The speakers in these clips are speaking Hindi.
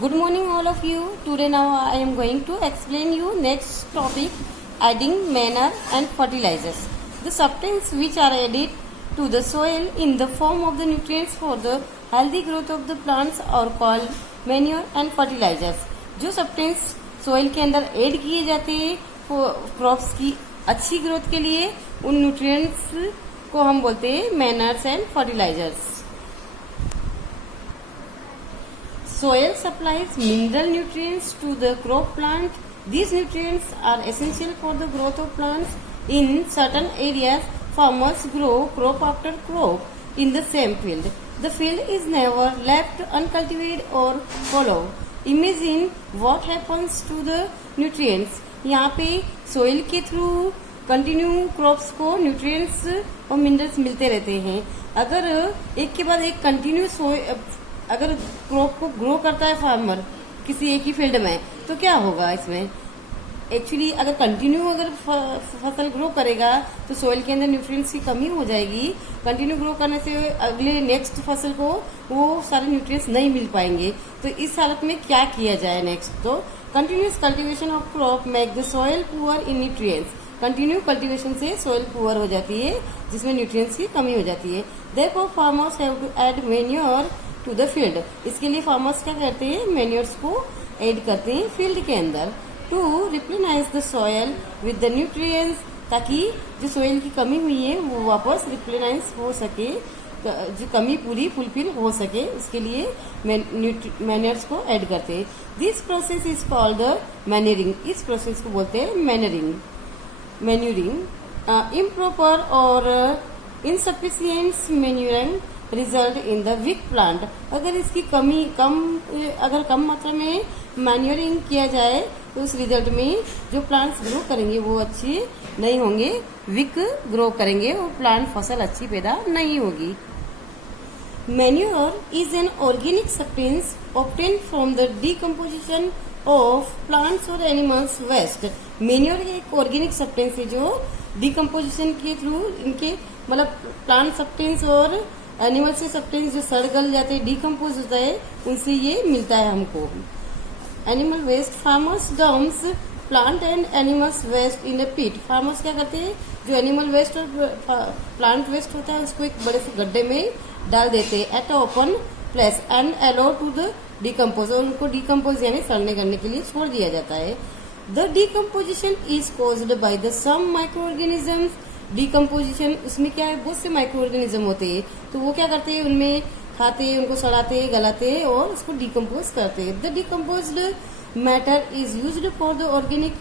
Good morning all of you. Today now I am going to explain you next topic, adding manure and fertilizers. The substances which are added to the soil in the form of the nutrients for the healthy growth of the plants are called manure and fertilizers. जो substances soil के अंदर ऐड किए जाते हैं क्रॉप्स की अच्छी ग्रोथ के लिए, उन न्यूट्रिएंट्स को हम बोलते हैं manures and fertilisers. Soil supplies mineral nutrients to the crop plant. These nutrients are essential for the growth of plants. In certain areas, farmers grow crop after crop in the same field. The field is never left uncultivated or hollow. Imagine what happens to the nutrients. यहाँ पे soil के थ्रू कंटिन्यू क्रॉप्स को न्यूट्रिएंट्स और मिनरल्स मिलते रहते हैं. अगर एक के बाद एक कंटिन्यू अगर क्रॉप को ग्रो करता है फार्मर किसी एक ही फील्ड में, तो क्या होगा इसमें. एक्चुअली अगर कंटिन्यू अगर फसल ग्रो करेगा तो सॉइल के अंदर न्यूट्रिएंट्स की कमी हो जाएगी. कंटिन्यू ग्रो करने से अगले नेक्स्ट फसल को वो सारे न्यूट्रिएंट्स नहीं मिल पाएंगे. तो इस हालत में क्या किया जाए नेक्स्ट, तो continuous cultivation of crop make the soil poor in nutrients. Continue cultivation से सॉइल पुअर हो जाती है जिसमें न्यूट्रिएंट्स की कमी हो जाती है. Therefore farmers have to add manure to the field. इसके लिए फार्मर्स क्या करते हैं, मैन्योर्स को ऐड करते हैं फील्ड के अंदर to replenish the soil with the nutrients, ताकि जो सॉइल की कमी हुई है वो वापस रिप्लेनिश हो सके, जो कमी पूरी फुलफिल हो सके, उसके लिए मैन्योर्स को ऐड करते हैं. This process is called the manuring. इस प्रोसेस को बोलते हैं मैन्योरिंग. इम्प्रॉपर और insufficient manuring result in the weak plant. अगर इसकी कम मात्रा में मैन्योरिंग किया जाए तो उस रिजल्ट में जो प्लांट्स ग्रो करेंगे वो अच्छे नहीं होंगे, वीक ग्रो करेंगे और प्लांट फसल अच्छी पैदा नहीं होगी. Manure is an organic substance obtained from the decomposition of plants और एनिमल्स वेस्ट. मैन्योर एक ऑर्गेनिक सब्सटेंस है जो डीकम्पोजिशन के थ्रू इनके मतलब प्लांट सब्सटेंस और एनिमल से सब्सटेंस जो सड़ गल जाते हैं, डीकम्पोज होता है, उनसे ये मिलता है हमको. Animal waste, farmers dumps plant and animals waste in a pit. फार्मर्स क्या करते हैं, जो एनिमल वेस्ट और प्लांट वेस्ट होता है उसको एक बड़े से गड्ढे में डाल देते हैं at open place and allow to the decompose. और उनको डीकम्पोज यानी सड़ने करने के लिए छोड़ दिया जाता है. The decomposition is caused by the some micro organisms. Decomposition उसमें क्या है, बहुत से माइक्रो ऑर्गेनिज्म होते हैं, तो वो क्या करते हैं, उनमें खाते हैं, उनको सड़ाते हैं, गलाते हैं और उसको डीकम्पोज करते हैं. The decomposed matter is used for the organic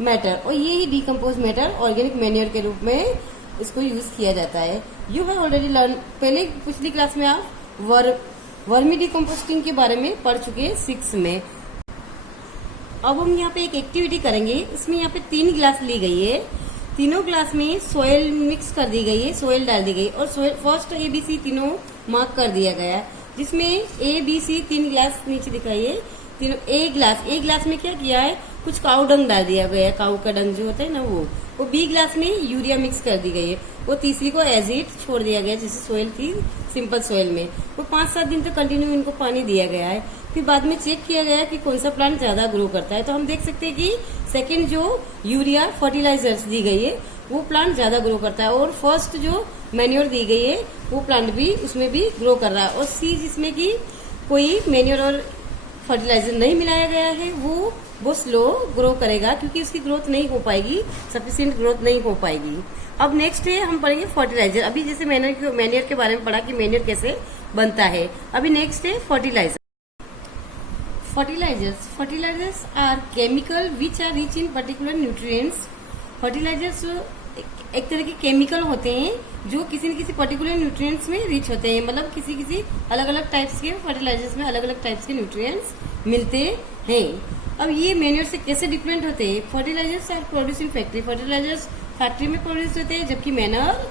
matter. और ये ही डीकम्पोज मैटर ऑर्गेनिक मैन्योर के रूप में इसको यूज किया जाता है. यू हैव ऑलरेडी लर्न, पहले पिछली क्लास में आप वर्मी डीकम्पोस्टिंग के बारे में पढ़ चुके हैं 6 में. अब हम यहाँ पे एक एक्टिविटी करेंगे. इसमें यहाँ पे 3 गिलास ली गई है. तीनों ग्लास में सॉइल मिक्स कर दी गई है, सॉइल डाल दी गई और सॉइल फर्स्ट ABC तीनों मार्क कर दिया गया, जिसमें ABC 3 गिलास नीचे दिखाई है. तीनों एक गिलास में क्या किया है, कुछ काऊ डंग डाल दिया गया है, काऊ का डंग जो होता है ना वो B गिलास में यूरिया मिक्स कर दी गई है. वो तीसरी को एज इट छोड़ दिया गया जैसे सॉइल थी सिंपल सॉइल में. वो 5-7 दिन तक कंटिन्यू इनको पानी दिया गया है. फिर बाद में चेक किया गया कि कौन सा प्लांट ज्यादा ग्रो करता है, तो हम देख सकते हैं कि सेकंड जो यूरिया फर्टिलाइजर्स दी गई है वो प्लांट ज्यादा ग्रो करता है, और फर्स्ट जो मैन्योर दी गई है वो प्लांट भी उसमें भी ग्रो कर रहा है. और C जिसमें कि कोई मैन्योर और फर्टिलाइजर नहीं मिलाया गया है वो बहुत स्लो ग्रो करेगा, क्योंकि उसकी ग्रोथ नहीं हो पाएगी, सफिशिएंट ग्रोथ नहीं हो पाएगी. अब नेक्स्ट है हम पढ़ेंगे फर्टिलाइजर. अभी जैसे मैन्योर के बारे में पढ़ा कि मैन्योर कैसे बनता है, अभी नेक्स्ट है fertiliser. Fertilisers are chemical which are rich in particular nutrients. Fertilisers एक तरह के केमिकल होते हैं जो किसी न किसी पर्टिकुलर न्यूट्रिएंट्स में रिच होते हैं, मतलब किसी अलग अलग टाइप्स के फर्टिलाइजर्स में अलग अलग टाइप्स के न्यूट्रिएंट्स मिलते हैं. अब ये मैन्योर से कैसे डिफरेंट होते हैं. Fertilisers are produce in factory. Fertilisers factory में प्रोड्यूस होते हैं, जबकि मैन्योर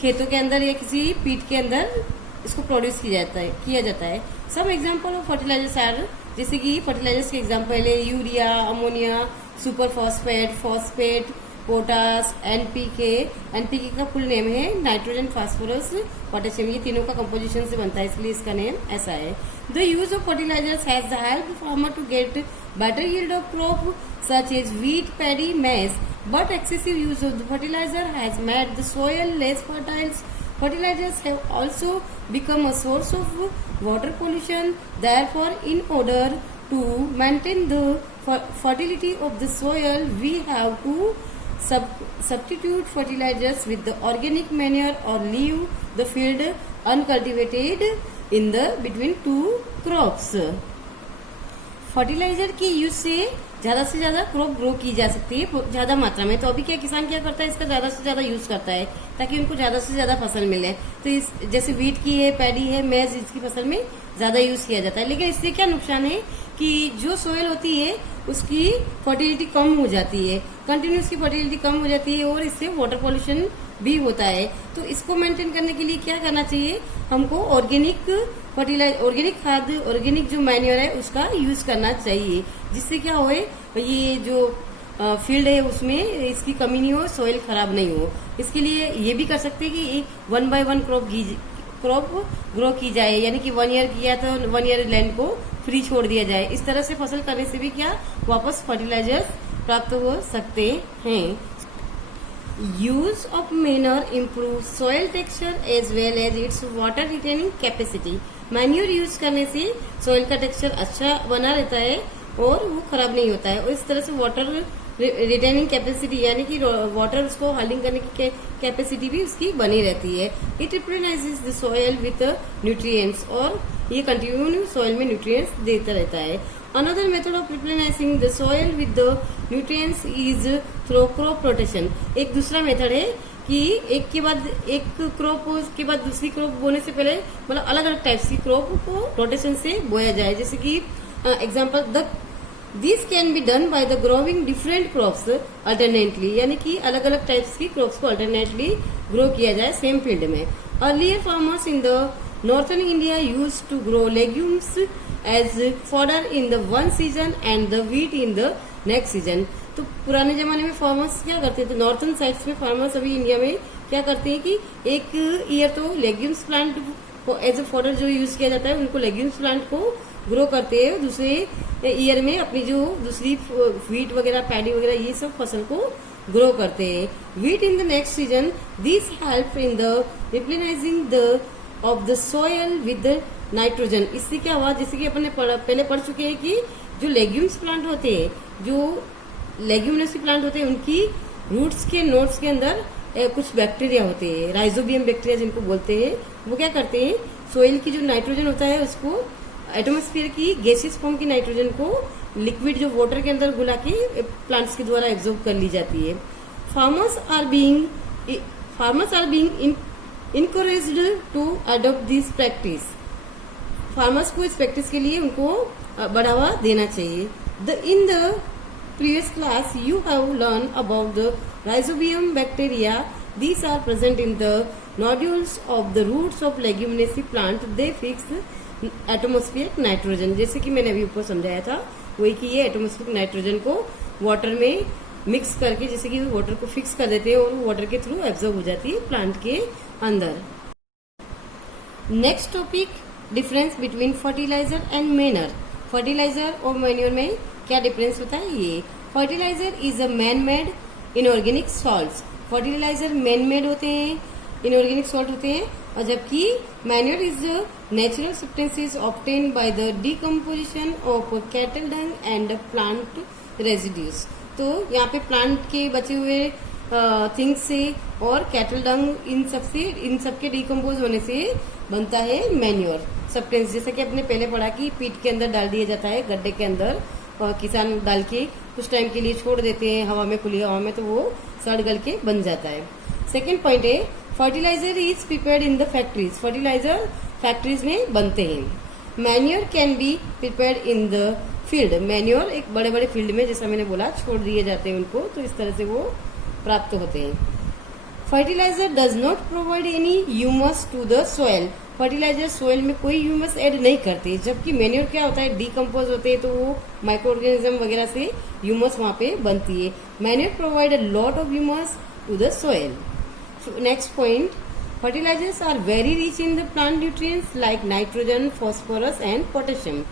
खेतों के अंदर या किसी पीट के अंदर इसको प्रोड्यूस किया जाता है. Some example of fertilisers are, जैसे कि फर्टिलाइजर्स के एग्जाम्पल है urea, ammonia, super phosphate, potash, NPK. NPK का फुल नेम है नाइट्रोजन, फास्फोरस, पोटेशियम। ये तीनों का कंपोजिशन से बनता है, इसलिए इसका नेम ऐसा है। The use of fertilisers has the help farmer to get better yield of crop such as wheat, paddy, maize, but excessive use of the fertilizer has made the soil less fertile. Fertilizers have also become a source of water pollution. Therefore, in order to maintain the fertility of the soil, we have to substitute fertilizers with the organic manure or leave the field uncultivated in the between two crops. Fertiliser के यूज से ज्यादा क्रॉप ग्रो की जा सकती है ज्यादा मात्रा में। तो अभी क्या किसान क्या करता है, इसका ज्यादा से ज्यादा यूज करता है ताकि उनको ज्यादा से ज्यादा फसल मिले। तो इस जैसे वीट की है, पैडी है, मेज, इसकी फसल में ज्यादा यूज किया जाता है। लेकिन इससे क्या नुकसान है कि जो सोयल होती है उसकी फर्टिलिटी कम हो जाती है, कंटिन्यूस की फर्टिलिटी कम हो जाती है और इससे वाटर पॉल्यूशन भी होता है। तो इसको मेंटेन करने के लिए क्या करना चाहिए, हमको ऑर्गेनिक फर्टिलाइजर, ऑर्गेनिक खाद, ऑर्गेनिक जो मैन्योर है उसका यूज करना चाहिए, जिससे क्या होए ये जो फील्ड है उसमें इसकी कमी नहीं हो, सॉइल खराब नहीं हो। इसके लिए ये भी कर सकते हैं कि 1 by 1 क्रॉप ग्रो की जाए, यानी कि 1 ईयर किया तो 1 ईयर लैंड को फ्री छोड़ दिया जाए। इस तरह से फसल करने से भी क्या वापस फर्टिलाइजर्स प्राप्त हो सकते हैं। Use of manure improve soil texture as well as its water retaining capacity. Manure use करने से सॉइल का टेक्सचर अच्छा बना रहता है और वो खराब नहीं होता है, और इस तरह से वाटर रिटेनिंग कैपेसिटी यानी कि वाटर उसको होल्डिंग करने की कैपेसिटी भी उसकी बनी रहती है। It replenishes the soil with nutrients, और ये कंटिन्यू सॉइल में न्यूट्रिएंट्स देता रहता है। Another method of replenishing the soil with the nutrients is through crop rotation। एक दूसरा मेथड है कि एक के बाद एक क्रॉप के बाद दूसरी क्रॉप बोने से पहले मतलब अलग अलग टाइप्स की क्रॉप को रोटेशन से बोया जाए। जैसे कि example this can be done by the growing different crops alternately, यानी कि अलग अलग टाइप्स की क्रॉप्स को अल्टरनेटली ग्रो किया जाए सेम फील्ड में। Earlier farmers in the northern India use to grow legumes as fodder in the one season and the wheat in the next season. तो पुराने जमाने में फार्मर्स क्या करते थे, नॉर्थर्न साइड्स में फार्मर्स अभी इंडिया में क्या करते हैं कि एक ईयर तो legumes plant as a fodder जो यूज किया जाता है उनको लेग्यूम्स प्लांट को ग्रो करते हैं, दूसरे ईयर में अपनी जो दूसरी व्हीट वगैरह, पैडी वगैरह ये सब फसल को ग्रो करते हैं। Wheat in the next season, this help in the replenishing the of the soil with nitrogen. इससे क्या हुआ, जैसे कि अपन ने पहले पढ़ चुके हैं कि जो लेग्यूम्स प्लांट होते हैं, जो लेग्यूमिनेसी प्लांट होते हैं, उनकी रूट्स के नोड्स के अंदर कुछ बैक्टीरिया होते हैं, राइजोबियम बैक्टीरिया जिनको बोलते हैं। वो क्या करते हैं, सोइल की जो नाइट्रोजन होता है उसको, एटमॉस्फेयर की गैसियस फॉर्म की नाइट्रोजन को लिक्विड जो वाटर के अंदर घुला के प्लांट्स के द्वारा एब्जॉर्ब कर ली जाती है। Farmers are being encouraged to adopt this practice. Farmers को इस प्रैक्टिस के लिए उनको बढ़ावा देना चाहिए। In the previous class you have learned about the rhizobium bacteria. These are present in the nodules of the roots of leguminaceae plant. They fix atmospheric nitrogen। जैसे कि मैंने अभी ऊपर समझाया था वही कि ये एटमॉस्फेरिक नाइट्रोजन को वाटर में मिक्स करके जैसे कि वाटर को फिक्स कर देते हैं और वाटर के थ्रू एब्जॉर्ब हो जाती है प्लांट के अंदर। Next topic, difference between fertiliser and manure. Fertiliser और मैन्योर में क्या डिफरेंस होता है ये। Fertiliser is a man made inorganic salts. Fertiliser man made होते हैं, इनऑर्गेनिक सॉल्ट होते हैं, और जबकि manure is natural substances obtain by the decomposition of cattle dung and plant residues. तो यहाँ पे प्लांट के बचे हुए थिंग्स से और कैटल डंग इन सब के डिकम्पोज होने से बनता है मैन्योर सब्सटेंस। जैसा कि आपने पहले पढ़ा कि पीट के अंदर डाल दिया जाता है, गड्ढे के अंदर किसान डाल के कुछ टाइम के लिए छोड़ देते हैं हवा में, खुली हवा में, तो वो सड़ गल के बन जाता है। सेकेंड पॉइंट है, fertiliser is prepared in the factories. Fertiliser factories में बनते हैं। Manure can be prepared in the field. Manure एक बड़े बड़े फील्ड में, जैसा मैंने बोला, छोड़ दिए जाते हैं उनको, तो इस तरह से वो प्राप्त होते हैं। Fertiliser does not provide any humus to the soil. Fertiliser soil में कोई ह्यूमस ऐड नहीं करते, जबकि मैन्योर क्या होता है, डिकम्पोज होते हैं तो वो माइक्रो ऑर्गेनिज्म वगैरह से ह्यूमस वहां पे बनती है। Manure provide a lot of humus to the soil. Next point, fertilisers are very rich in the plant nutrients like nitrogen, phosphorus and potassium.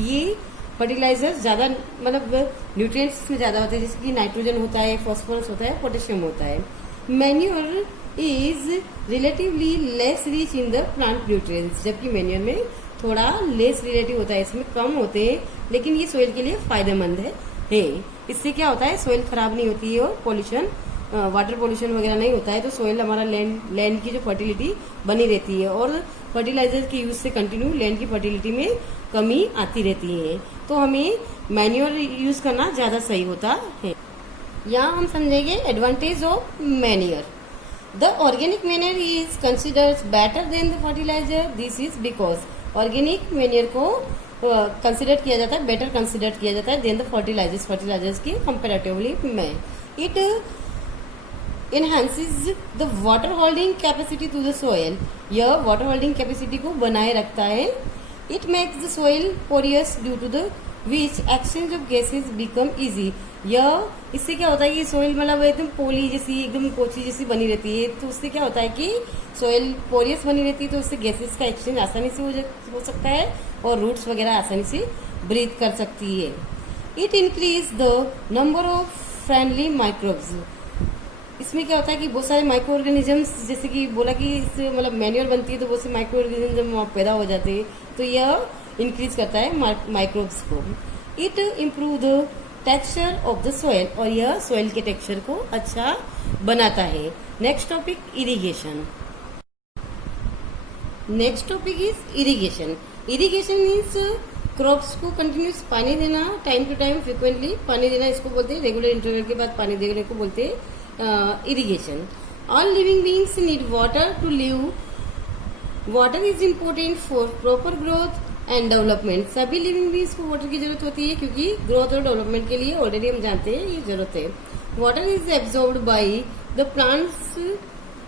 ये फर्टिलाइजर्स ज्यादा मतलब न्यूट्रिएंट्स में ज्यादा होते हैं, जैसे कि नाइट्रोजन होता है, फॉस्फोरस होता है, पोटेशियम होता है। Manure is relatively less rich in the plant nutrients, जबकि मैन्योर में थोड़ा लेस रिलेटिव होता है, इसमें कम होते हैं, लेकिन ये सोइल के लिए फायदेमंद है। इससे क्या होता है, सोइल खराब नहीं होती है और पोल्यूशन, वाटर पोल्यूशन वगैरह नहीं होता है, तो सोइल हमारा लैंड की जो फर्टिलिटी बनी रहती है और फर्टिलाइजर के यूज से कंटिन्यू लैंड की फर्टिलिटी में कमी आती रहती है। तो हमें मैन्योर यूज करना ज्यादा सही होता है। यहाँ हम समझेंगे advantage of manure. The organic manure is considered better than the fertiliser. This is because organic manure को कंसिडर किया जाता है, बेटर कंसिडर किया जाता है देन द फर्टिलाइजर्स की कंपेरेटिवली में। इट enhances the water holding capacity to the soil। यह वाटर होल्डिंग कैपेसिटी को बनाए रखता है। It makes the soil porous due to the which exchange of gases become easy। यह इससे क्या होता है कि सोइल मतलब एकदम पोली जैसी, एकदम पोची जैसी बनी रहती है, तो उससे क्या होता है कि सोइल पोरियस बनी रहती है, तो उससे गैसेस का एक्सचेंज आसानी से हो सकता है और रूट्स वगैरह आसानी से ब्रीथ कर सकती है। It increase the number of friendly microbes। इसमें क्या होता है कि बहुत सारे माइक्रो ऑर्गेनिजम्स, जैसे कि बोला कि इससे मतलब मैन्योर बनती है तो बहुत से माइक्रो ऑर्गेनिज्म पैदा हो जाते हैं, तो यह इंक्रीज करता है माइक्रोब्स को। It improve the texture of the soil, और यह सॉइल के टेक्सचर को अच्छा बनाता है। Next topic irrigation. Next topic is irrigation. Irrigation means crops को कंटिन्यूस पानी देना, टाइम टू टाइम फ्रिक्वेंटली पानी देना, इसको बोलते हैं रेगुलर इंटरवल के बाद पानी देने को बोलते हैं irrigation। All living beings need water to live। Water is important for proper growth and development। सभी लिविंग बींग्स को वाटर की जरूरत होती है, क्योंकि ग्रोथ और डेवलपमेंट के लिए ऑलरेडी हम जानते हैं ये जरूरत है। Water is absorbed by the plants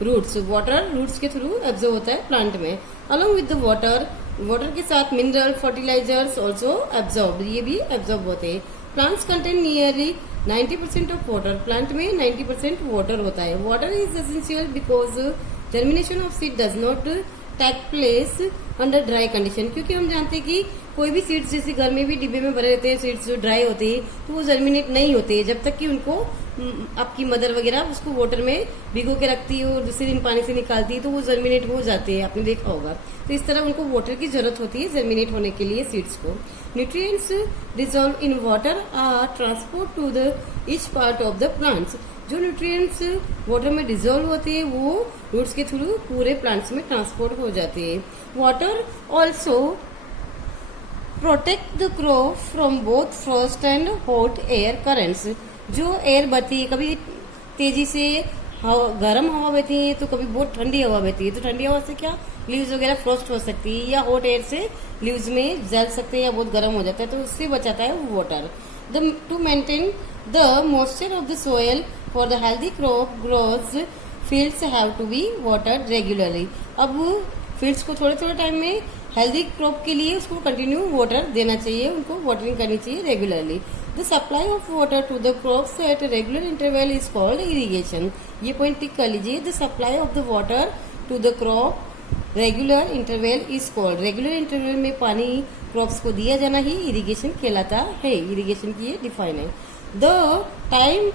roots. Water roots के थ्रू एब्जॉर्ब होता है प्लांट में। Along with the water, water के साथ मिनरल फर्टिलाइजर्स ऑल्सो एब्जॉर्ब, ये भी एब्जॉर्ब होते हैं। Plants contain nearly 90% of water. Plant में 90% वाटर होता है। Water is essential because germination of seed does not take place under dry condition. क्योंकि हम जानते हैं कि कोई भी सीड्स जैसे घर में भी डिब्बे में भरे रहते हैं सीड्स जो ड्राई होते हैं, तो वो जर्मिनेट नहीं होते जब तक कि उनको आपकी मदर वगैरह उसको वाटर में भिगो के रखती है और दूसरे दिन पानी से निकालती है, तो वो जर्मिनेट हो जाते हैं, आपने देखा होगा। तो इस तरह उनको वाटर की जरूरत होती है जर्मिनेट होने के लिए सीड्स को। Nutrients dissolve in water are transport to the each part of the plants. जो न्यूट्रिएंट्स वाटर में डिजोल्व होते हैं वो रूट्स के थ्रू पूरे प्लांट्स में ट्रांसपोर्ट हो जाते हैं। Water also protect the crop from both Frost and hot air currents. जो एयर बहती है, कभी तेजी से गर्म हवा बहती है तो कभी बहुत ठंडी हवा बहती है, तो ठंडी हवा से क्या लीव्स वगैरह फ्रॉस्ट हो सकती है, या हॉट एयर से लीव्स में जल सकते हैं या बहुत गर्म हो जाता है, तो उससे बचाता है water. To maintain the moisture of the soil for the healthy crop growth, fields have to be watered regularly. अब फील्ड्स को थोड़े थोड़े टाइम में हेल्दी क्रॉप के लिए उसको कंटिन्यू वाटर देना चाहिए, उनको वाटरिंग करनी चाहिए regularly. The supply of water to the crops at regular interval is called irrigation. ये पॉइंट टिक कर लीजिए। The supply of the water to the crop regular interval is called. Regular interval में पानी क्रॉप्स को दिया जाना ही इरिगेशन कहलाता है। इरिगेशन की ये डिफाइन है। The time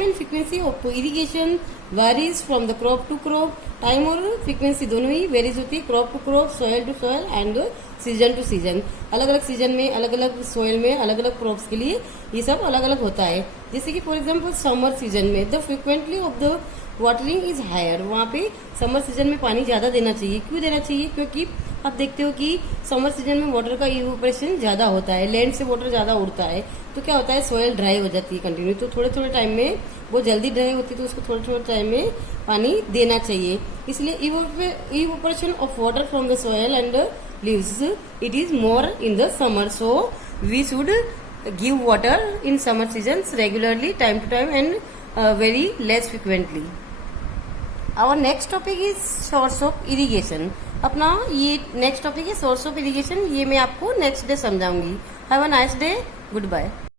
and frequency of irrigation varies from the crop to crop. Time और फ्रीक्वेंसी दोनों ही वेरीज होती है, crop to crop, soil to soil and season to season. अलग अलग सीजन में, अलग अलग सॉयल में, अलग अलग क्रॉप्स के लिए ये सब अलग अलग होता है। जैसे कि फॉर एग्जाम्पल समर सीजन में the frequently of the watering is higher. वहाँ पे समर सीजन में पानी ज्यादा देना चाहिए। क्यों देना चाहिए? क्योंकि आप देखते हो कि समर सीजन में वाटर का इवेपोरेशन ज्यादा होता है, लैंड से वाटर ज्यादा उड़ता है, तो क्या होता है सॉयल ड्राई हो जाती है कंटिन्यू। तो थोड़े थोड़े टाइम में वो जल्दी ड्राई होती है, तो उसको थोड़े थोड़े टाइम में पानी देना चाहिए। इसलिए evaporation of water from the soil and leaves it is more in the summer. So we should give water in summer season regularly, time to time and very less frequently। Our next topic is source of irrigation. अपना ये नेक्स्ट टॉपिक है सोर्स ऑफ इरिगेशन, ये मैं आपको नेक्स्ट डे समझाऊंगी। Have a nice day, good bye.